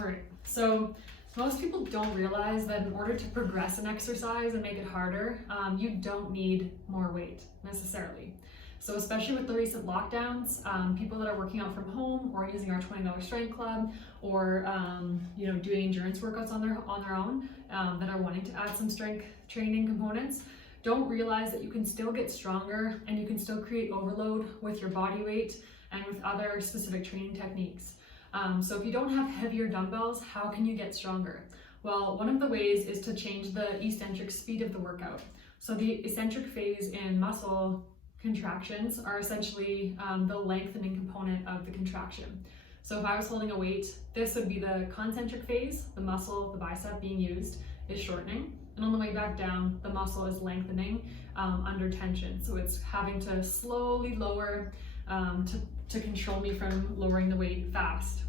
All right, so most people don't realize that in order to progress an exercise and make it harder, you don't need more weight necessarily. So especially with the recent lockdowns, people that are working out from home or using our $20 strength club or doing endurance workouts on their own that are wanting to add some strength training components don't realize that you can still get stronger and you can still create overload with your body weight and with other specific training techniques. So if you don't have heavier dumbbells, how can you get stronger? Well, one of the ways is to change the eccentric speed of the workout. So the eccentric phase in muscle contractions are essentially the lengthening component of the contraction. So if I was holding a weight, this would be the concentric phase. The muscle, the bicep being used, is shortening. And on the way back down, the muscle is lengthening under tension. So it's having to slowly lower to control me from lowering the weight fast.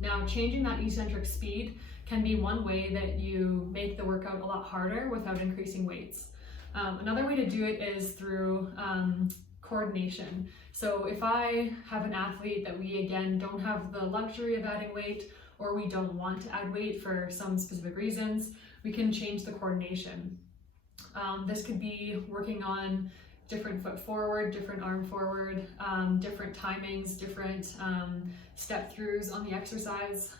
Now, changing that eccentric speed can be one way that you make the workout a lot harder without increasing weights. Another way to do it is through coordination. So if I have an athlete that we again don't have the luxury of adding weight, or we don't want to add weight for some specific reasons, we can change the coordination. This could be working on different foot forward, different arm forward, different timings, different step throughs on the exercise.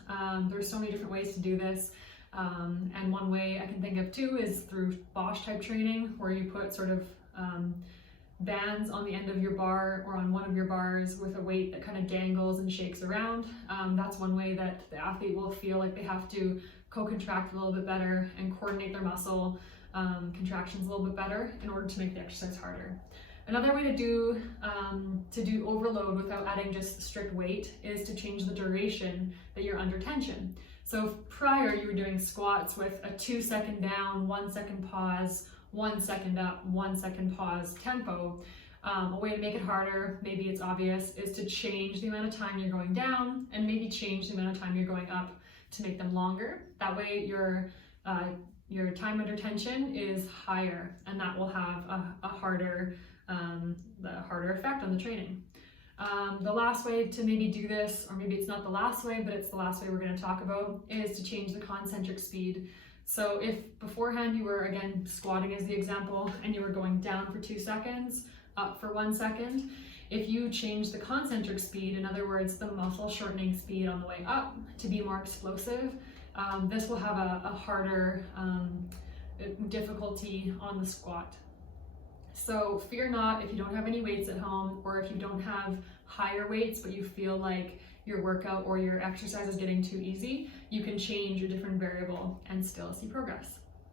There's so many different ways to do this. And one way I can think of too is through Bosch type training, where you put sort of bands on the end of your bar or on one of your bars with a weight that kind of dangles and shakes around. That's one way that the athlete will feel like they have to co-contract a little bit better and coordinate their muscle contractions a little bit better in order to make the exercise harder. Another way to do overload without adding just strict weight is to change the duration that you're under tension. So if prior you were doing squats with a 2 second down, 1 second pause, 1 second up, 1 second pause tempo, a way to make it harder, maybe it's obvious, is to change the amount of time you're going down and maybe change the amount of time you're going up to make them longer. That way your time under tension is higher, and that will have a harder effect on the training. The last way to maybe do this, or maybe it's not the last way, but it's the last way we're going to talk about, is to change the concentric speed. So if beforehand you were, again, squatting as the example, and you were going down for 2 seconds, up for 1 second, if you change the concentric speed, in other words, the muscle shortening speed on the way up to be more explosive, this will have a harder difficulty on the squat. So fear not if you don't have any weights at home, or if you don't have higher weights but you feel like your workout or your exercise is getting too easy, you can change a different variable and still see progress.